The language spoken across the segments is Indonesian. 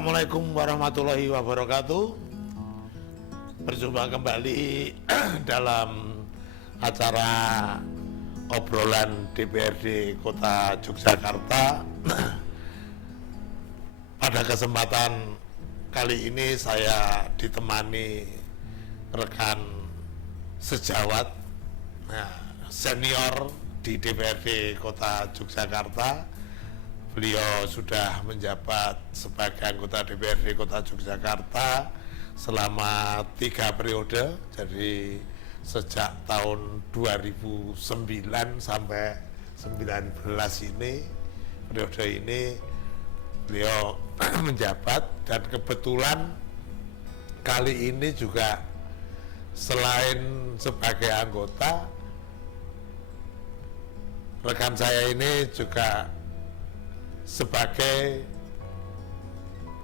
Assalamualaikum warahmatullahi wabarakatuh. Berjumpa kembali dalam acara obrolan DPRD Kota Yogyakarta. Pada kesempatan kali ini saya ditemani rekan sejawat senior di DPRD Kota Yogyakarta. Beliau sudah menjabat sebagai anggota DPRD Kota Yogyakarta selama 3 periode, jadi sejak tahun 2009 sampai 19 ini, periode ini beliau menjabat. Dan kebetulan kali ini juga selain sebagai anggota, rekan saya ini juga sebagai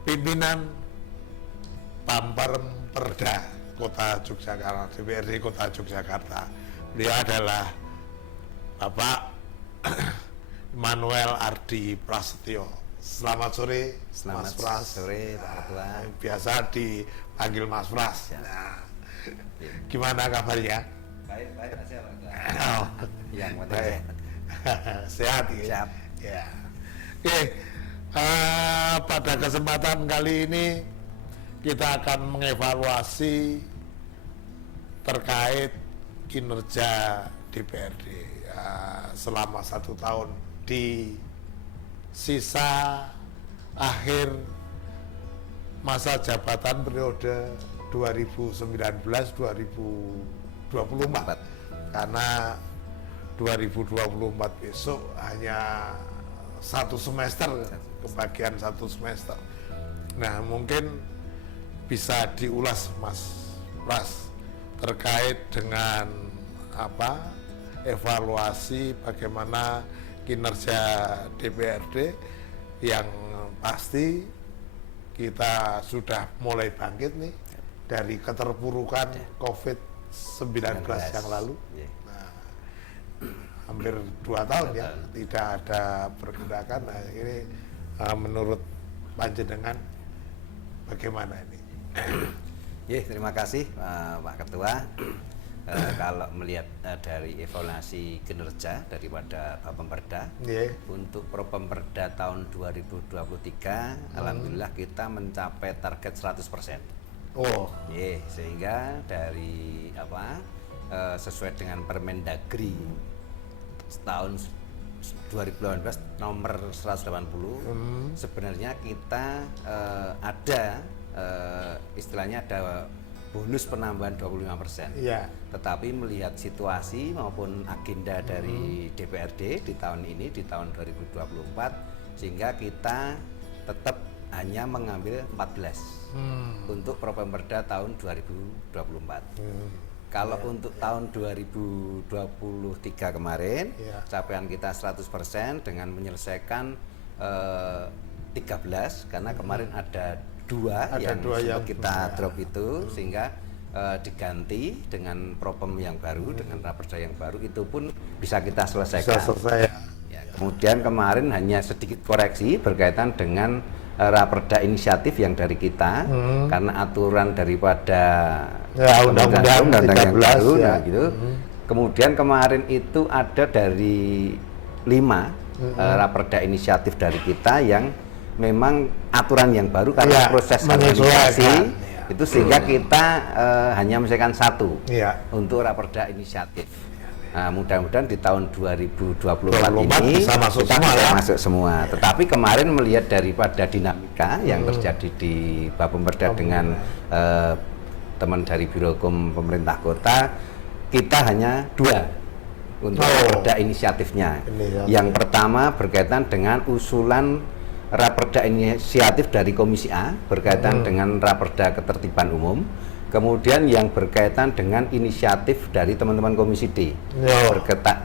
pimpinan Pamperda Kota Yogyakarta, DPRD Kota Yogyakarta. Beliau adalah Bapak Immanuel Ardi Prasetyo. Selamat sore, Mas Pras. Sore, Pak Ketua. Biasa dipanggil Mas Pras. Nah, gimana kabarnya? Baik, sehat, Pak Ketua. Oh, Yang baik. Sehat ya? Siap. Ya. Oke, pada kesempatan kali ini kita akan mengevaluasi terkait kinerja DPRD selama 1 tahun di sisa akhir masa jabatan periode 2019-2024, karena 2024 besok hanya 1 semester, kebagian 1 semester. Nah, mungkin bisa diulas Mas Pras terkait dengan evaluasi bagaimana kinerja DPRD, yang pasti kita sudah mulai bangkit nih dari keterpurukan COVID-19 yang lalu. Hampir 2 tahun ya tidak ada pergerakan. Nah, ini menurut panjenengan bagaimana ini? Terima kasih Pak Ketua. Kalau melihat dari evaluasi kinerja daripada Bapemperda untuk Propemperda tahun 2023, alhamdulillah kita mencapai target 100%. Sehingga dari sesuai dengan Permendagri tahun 2018 nomor 180, sebenarnya kita ada istilahnya ada bonus penambahan 25%. Tetapi melihat situasi maupun agenda dari DPRD di tahun ini, di tahun 2024, sehingga kita tetap hanya mengambil 14 untuk Propemperda tahun 2024. Kalau untuk tahun 2023 kemarin, capaian kita 100% dengan menyelesaikan 13, karena kemarin ada dua yang kita drop itu, sehingga diganti dengan Propem yang baru, dengan Raperda yang baru, itu pun bisa kita selesaikan. Kemudian kemarin hanya sedikit koreksi berkaitan dengan Raperda inisiatif yang dari kita, karena aturan daripada undang-undang yang baru, Kemudian kemarin itu ada dari 5 Raperda inisiatif dari kita yang memang aturan yang baru karena proses harmonisasi itu, sehingga kita hanya menyelesaikan 1 untuk Raperda inisiatif. Nah, mudah-mudahan di tahun 2024 ini bisa masuk semua. Tetapi kemarin melihat daripada dinamika yang terjadi di Bapemperda dengan teman dari Biro Hukum Pemerintah Kota, kita hanya 2 untuk Raperda inisiatifnya. Yang pertama berkaitan dengan usulan Raperda inisiatif dari Komisi A berkaitan dengan Raperda Ketertiban Umum. Kemudian yang berkaitan dengan inisiatif dari teman-teman Komisi D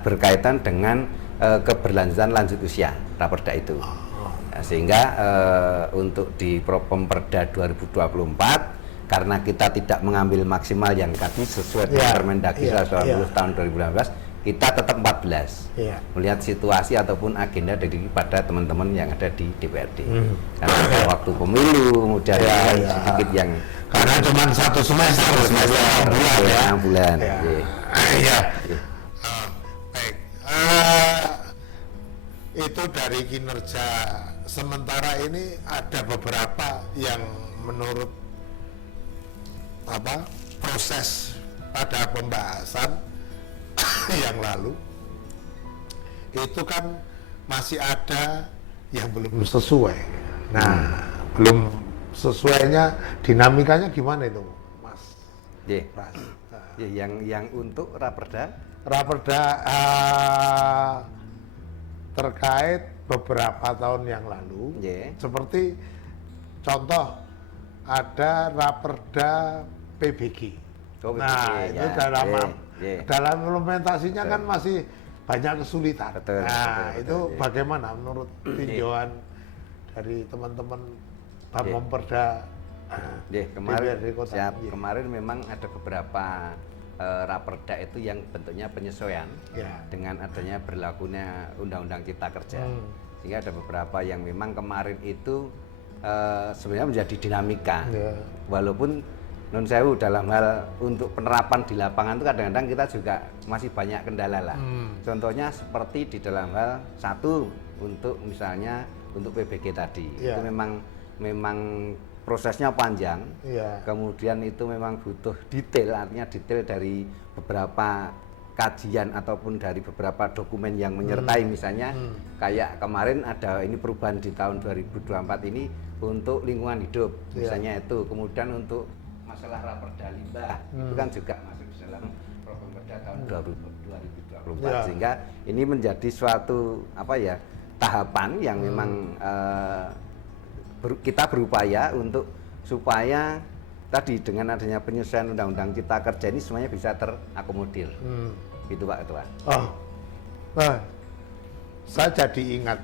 berkaitan dengan keberlanjutan lanjut usia Raperda itu. Sehingga untuk di Propemperda 2024, karena kita tidak mengambil maksimal yang sesuai dengan Permendagri 180 tahun 2018, kita tetap 14 melihat situasi ataupun agenda daripada teman-teman yang ada di DPRD. Karena ada waktu pemilu, kemudian sedikit yang karena cuma satu semester 6 bulan. Baik. Itu dari kinerja sementara ini ada beberapa yang menurut proses pada pembahasan yang lalu itu kan masih ada yang belum sesuai. Nah, belum sesuainya dinamikanya gimana itu, Mas? Pras. Yang untuk Raperda terkait beberapa tahun yang lalu, seperti contoh ada Raperda PBG. Itu dalam implementasinya kan masih banyak kesulitan. Itu bagaimana menurut tinjauan dari teman-teman Bapemperda? Kemarin memang ada beberapa Raperda itu yang bentuknya penyesuaian dengan adanya berlakunya Undang-Undang Cipta Kerja, sehingga ada beberapa yang memang kemarin itu sebenarnya menjadi dinamika, walaupun non sewu dalam hal untuk penerapan di lapangan itu kadang-kadang kita juga masih banyak kendala lah. Contohnya seperti di dalam hal satu untuk misalnya untuk PBG tadi itu memang prosesnya panjang, kemudian itu memang butuh detail, artinya detail dari beberapa kajian ataupun dari beberapa dokumen yang menyertai, misalnya kayak kemarin ada ini perubahan di tahun 2024 ini untuk lingkungan hidup, misalnya itu, kemudian untuk masalah Raperda limbah itu kan juga masuk di dalam Properda tahun 2024, sehingga ini menjadi suatu tahapan yang memang kita berupaya untuk supaya tadi dengan adanya penyesuaian Undang-Undang Cipta Kerja ini semuanya bisa terakomodir. Itu Pak Ketua. Saya jadi ingat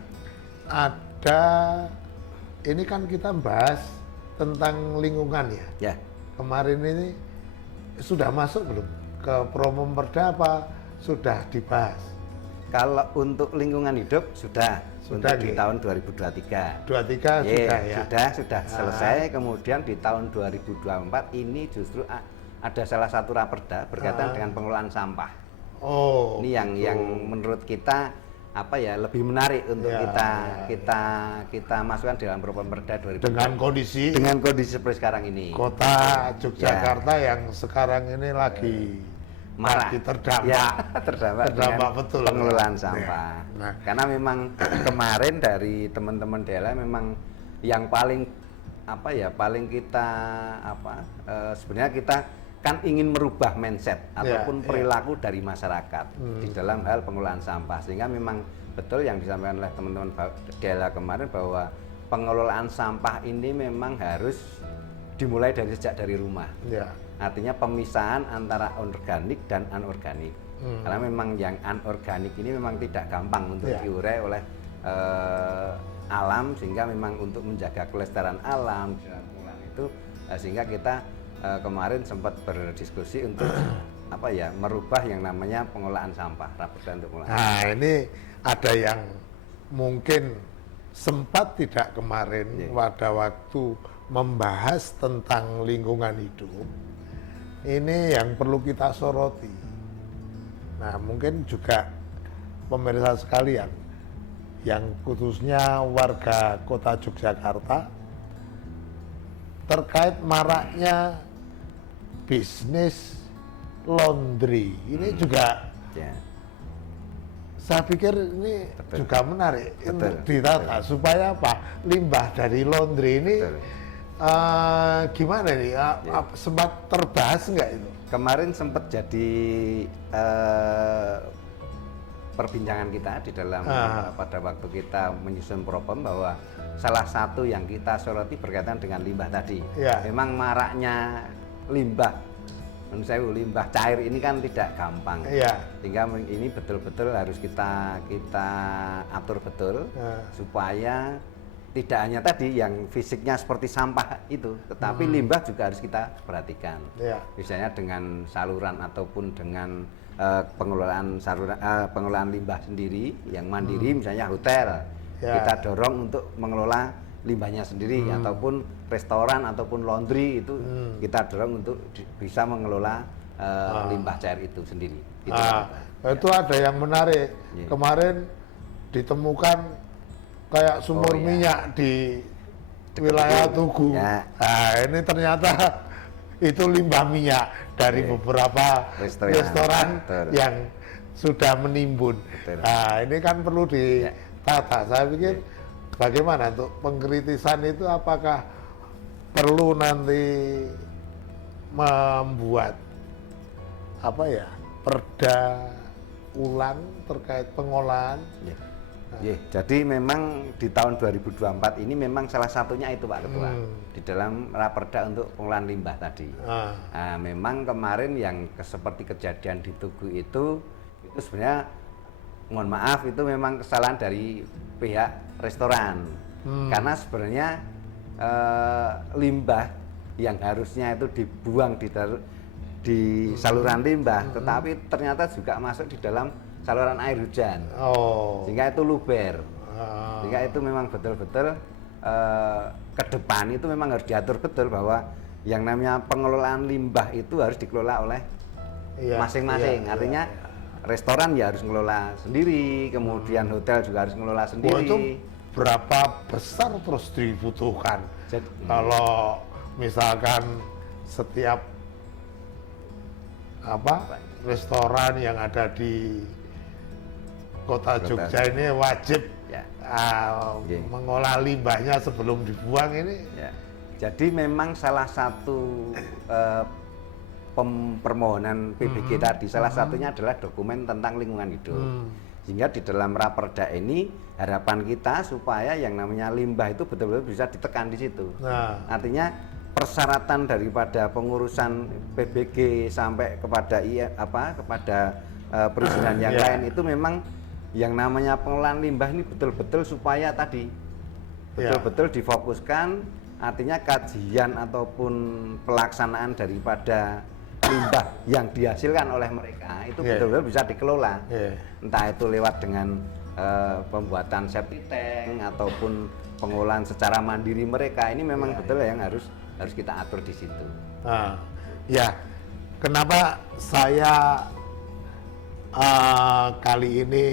ada, ini kan kita bahas tentang lingkungan ya. Kemarin ini sudah masuk belum ke Promemperda apa sudah dibahas? Kalau untuk lingkungan hidup sudah untuk di tahun 2023. Sudah selesai. Kemudian di tahun 2024 ini justru ada salah satu Raperda berkaitan dengan pengelolaan sampah. Ini yang menurut kita lebih menarik untuk kita masukkan dalam Properda 2024 dengan kondisi seperti sekarang ini. Kota Yogyakarta yang sekarang ini lagi marah, terdampak betul pengelolaan sampah. Karena memang kemarin dari teman-teman daerah memang yang paling kita sebenarnya kita kan ingin merubah mindset ataupun perilaku dari masyarakat di dalam hal pengelolaan sampah, sehingga memang betul yang disampaikan oleh teman-teman daerah kemarin bahwa pengelolaan sampah ini memang harus dimulai sejak dari rumah. Artinya pemisahan antara organik dan anorganik. Karena memang yang anorganik ini memang tidak gampang untuk diurai oleh alam, sehingga memang untuk menjaga kelestarian alam itu sehingga kita kemarin sempat berdiskusi untuk merubah yang namanya pengolahan sampah, Raperda untuk pengolahan. Nah, ini ada yang mungkin sempat tidak kemarin pada waktu membahas tentang lingkungan hidup. Ini yang perlu kita soroti. Nah, mungkin juga pemirsa sekalian, yang khususnya warga Kota Yogyakarta, terkait maraknya bisnis laundry ini juga saya pikir ini juga menarik untuk ditata supaya limbah dari laundry ini gimana nih, sempat terbahas nggak itu? Kemarin sempat jadi perbincangan kita di dalam pada waktu kita menyusun program, bahwa salah satu yang kita soroti berkaitan dengan limbah tadi. Memang maraknya limbah cair ini kan tidak gampang, sehingga ini betul-betul harus kita atur betul supaya tidak hanya tadi yang fisiknya seperti sampah itu, tetapi limbah juga harus kita perhatikan. Misalnya dengan saluran ataupun dengan pengelolaan limbah sendiri yang mandiri, misalnya hotel, kita dorong untuk mengelola limbahnya sendiri, ataupun restoran ataupun laundry itu kita dorong untuk bisa mengelola limbah cair itu sendiri. Itu ada yang menarik. Kemarin ditemukan kayak sumur minyak di wilayah Tugu. Nah, ini ternyata itu limbah minyak dari beberapa restoran yang sudah menimbun. Nah, ini kan perlu ditata. Saya pikir bagaimana untuk pengkritisan itu, apakah perlu nanti membuat perda ulang terkait pengolahan? Jadi memang di tahun 2024 ini memang salah satunya itu Pak Ketua, di dalam raperda untuk pengolahan limbah tadi. Nah, memang kemarin yang seperti kejadian di Tugu itu sebenarnya mohon maaf itu memang kesalahan dari pihak restoran. Karena sebenarnya limbah yang harusnya itu dibuang di saluran limbah, tetapi ternyata juga masuk di dalam saluran air hujan, sehingga itu luber. Sehingga itu memang betul-betul ke depan itu memang harus diatur betul bahwa yang namanya pengelolaan limbah itu harus dikelola oleh masing-masing. Artinya restoran ya harus ngelola sendiri, kemudian hotel juga harus ngelola sendiri. Itu berapa besar terus dibutuhkan? Kalau misalkan setiap restoran yang ada di Kota Jogja ini wajib mengolah limbahnya sebelum dibuang ini. Jadi memang salah satu permohonan PBG tadi, salah satunya adalah dokumen tentang lingkungan hidup. Sehingga di dalam raperda ini harapan kita supaya yang namanya limbah itu betul-betul bisa ditekan di situ. Artinya persyaratan daripada pengurusan PBG sampai kepada kepada perizinan yang lain itu memang yang namanya pengelolaan limbah ini betul-betul supaya tadi betul-betul difokuskan, artinya kajian ataupun pelaksanaan daripada limbah yang dihasilkan oleh mereka itu betul-betul bisa dikelola, entah itu lewat dengan pembuatan septic tank ataupun pengolahan secara mandiri mereka. Ini memang betul yang harus kita atur di situ. Kenapa saya kali ini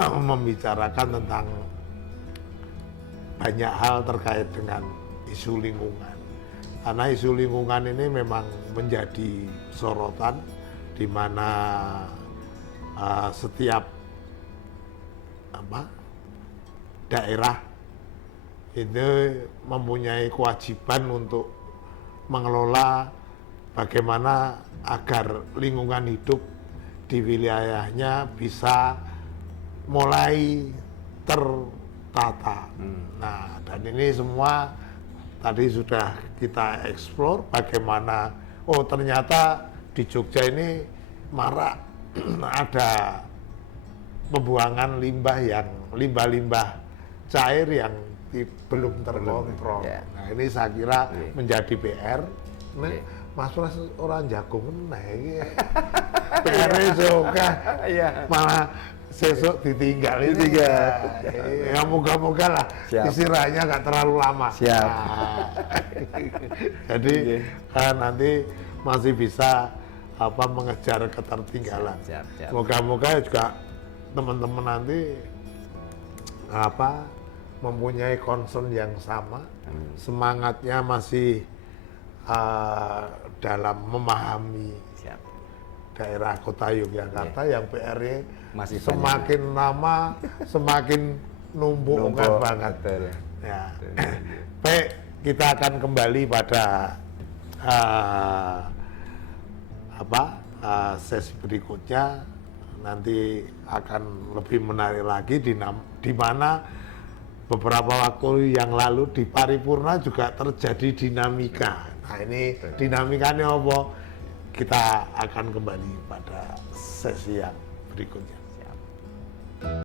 membicarakan tentang banyak hal terkait dengan isu lingkungan, karena isu lingkungan ini memang menjadi sorotan di mana setiap daerah itu mempunyai kewajiban untuk mengelola bagaimana agar lingkungan hidup di wilayahnya bisa mulai tertata. Nah, dan ini semua tadi sudah kita eksplor bagaimana ternyata di Jogja ini marak ada pembuangan limbah cair yang belum terkontrol. Nah, ini saya kira menjadi PR. Mas Pras orang jago meneh. PR juga malah sesuk ditinggal itu. Ya moga-moga lah istirahatnya nggak terlalu lama. Jadi nanti masih bisa mengejar ketertinggalan. Moga-moga juga teman-teman nanti mempunyai concern yang sama, semangatnya masih dalam memahami daerah Kota Yogyakarta yang PR-nya masih semakin lama semakin numpuk banget. Baik, kita akan kembali pada sesi berikutnya. Nanti akan lebih menarik lagi di mana beberapa waktu yang lalu di paripurna juga terjadi dinamika. Nah, ini dinamikanya apa? Kita akan kembali pada sesi yang berikutnya.